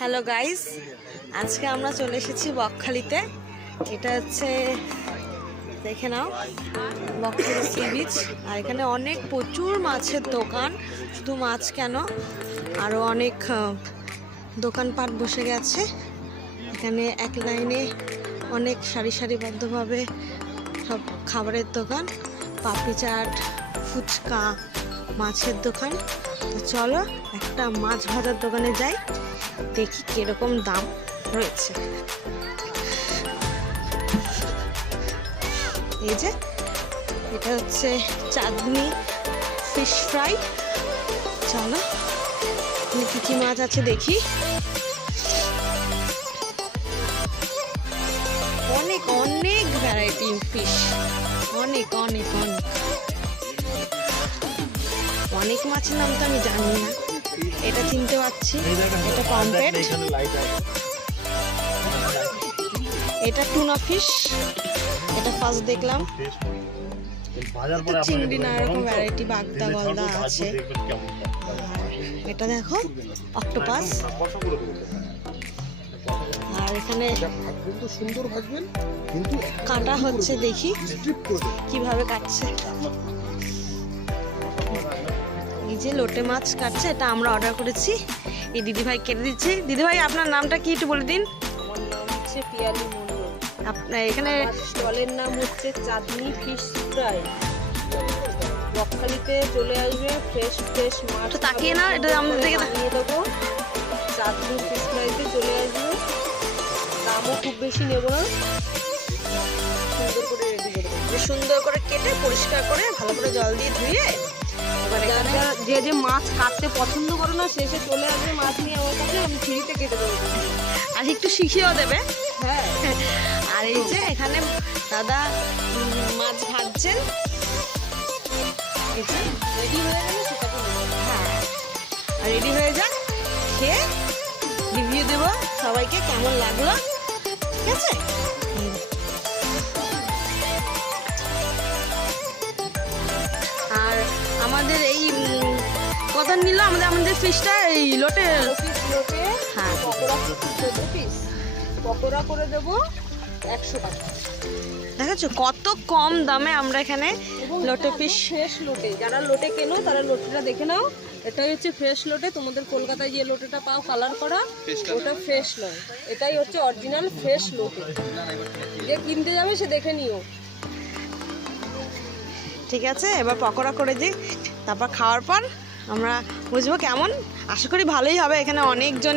Hello guys, আজকে আমরা চলে এসেছি বকখালিতে। এটা হচ্ছে দেখে নাও বকখালি সি বিচ। আর এখানে অনেক প্রচুর মাছের দোকান, শুধু মাছ কেন আরও অনেক দোকানপাট বসে গেছে। এখানে এক লাইনে অনেক সারি সারিবদ্ধভাবে সব খাবারের দোকান, পাপড়ি চাট, ফুচকা, মাছের দোকান। তো চলো একটা মাছ ভাজার দোকানে যাই, দেখি কিরকম দাম রয়েছে। এই যে এটা হচ্ছে চাঁদনি ফিশ ফ্রাই। চলো কি কি মাছ আছে দেখি। অনেক অনেক ভ্যারাইটি ফিশ, অনেক অনেক অনেক অনেক মাছের নাম তো আমি জানি না। এটা চিনতে পারছি, এটা পমফ্রেট, এটা টুনা ফিশ, এটা ফার্স্ট দেখলাম। চিংড়ি না এরকম ভ্যারাইটি, বাগদা গলদা আছে। এটা দেখো অক্টোপাস। আর এখানে সুন্দর ভাজবেন, কিন্তু কাটা হচ্ছে, দেখি কিভাবে কাটছে। এই যে লোটে মাছ কাটছে, এটা আমরা অর্ডার করেছি, এই দিদিভাই কেটে দিচ্ছে। দিদিভাই আপনার নামটা কি একটু বলে দিন। আমার নাম হচ্ছে পিয়ালি মন্ডল। আপনার এখানে স্টলের নাম হচ্ছে চাঁদনি ফিশ ফ্রাই। বকখালিতে চলে আসবে, ফ্রেশ ফ্রেশ মাছ তাকিয়ে না, এটা আমাদের দিকে নিয়ে দেবো। চাঁদনি ফিশ ফ্রাইতে চলে আসবে, দামও খুব বেশি নেব না, সুন্দর করে রেডি করে দেবো। সুন্দর করে কেটে পরিষ্কার করে ভালো করে জল দিয়ে ধুয়ে এবার এখানে যে যে মাছ কাটতে পছন্দ করে না শেষে চলে আসবে মাছ নিয়ে আমার কাছে, আমি ফ্রিতে কেটে দেবো। আর একটু শিখিয়েও দেবে। হ্যাঁ, আর এই যে এখানে দাদা মাছ ভাজছেন। রেডি হয়ে গেলে সেটাকে নেবো। হ্যাঁ, আর রেডি হয়ে যাক, খেয়ে রিভিউ দেবো সবাইকে কেমন লাগলো। ঠিক আছে, আর আমাদের এই কথা নিল আমাদের ফিশটা এই লোটে। হ্যাঁ, পকোড়া করে দেবো 100 টাকা। দেখাচ্ছ কত কম দামে আমরা এখানে লোটে ফিশ। ফ্রেশ লোটে, যারা লোটে কেনো তারা লোটেটা দেখে নাও। এটাই হচ্ছে ফ্রেশ লোটে। তোমাদের কলকাতায় যে লোটেটা পাও কালার করা, ওটা ফ্রেশ নয়, এটাই হচ্ছে অরিজিনাল ফ্রেশ লোটে। যে কিনতে যাবে সে দেখে নিও। ঠিক আছে, এবার পকোড়া করে দিই, তারপর খাওয়ার পর আমরা বুঝবো কেমন। আশা করি ভালোই হবে। এখানে অনেকজন